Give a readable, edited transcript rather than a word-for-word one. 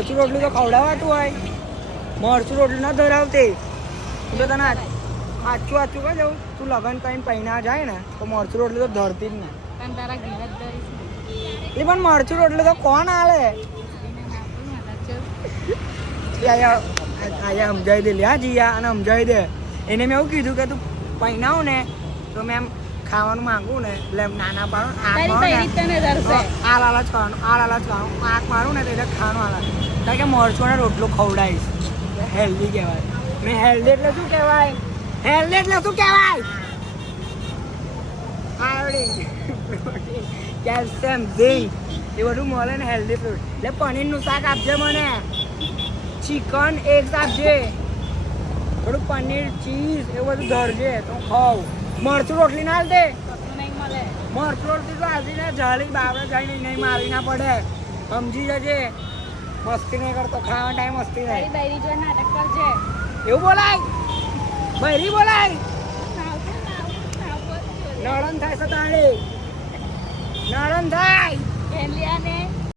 મરચું રોટલી તો ખવડાવાતું હોય, મરચું રોટલી ના ધરાવતી. હું તો તને આચું કહી દઉં, તું લગન કરીને પૈણા જાય ને તો મરચું રોટલી તો ધરતી જ ને. એ પણ મરચું રોટલી તો કોણ આલે? આયા સમજાવી દે લ્યા જીયા, અને સમજાવી દે. એને મેં એવું કીધું કે તું પૈણાવું ને તો મેં ખાવાનું માંગું ને એટલે નાના પાડો આ લાલચ ખાવાનું, આંખ મારું ને તો એટલે ખાવાનું આલા. કારણ કે મરચું રોટલો ખવડાવીશ, હેલ્ધી કહેવાય. મેં હેલ્ધી એટલે શું કહેવાય? હેલ્ધી એટલે શું કહેવાય? કેલ્શિયમ, ઝીંક એ બધું મળે ને હેલ્ધી ફૂડ. એટલે પનીરનું શાક આપજે મને, ચિકન એગ્સ આપજે, થોડું પનીર ચીઝ એવું બધું ધરજે તો ખાવ. મરચું રોટલી ના દે, મરચું રોટલી તો હાલતી ને જાળી બાબરા જાય નહીં મારી ના પડે, સમજી જજે. મસ્તી નહીં કરતો, ખાવા ટાઈમ મસ્તી નહીં. એવું બોલાય? બૈરી બોલાય? નળન થાય સતાણી, નળન થાય.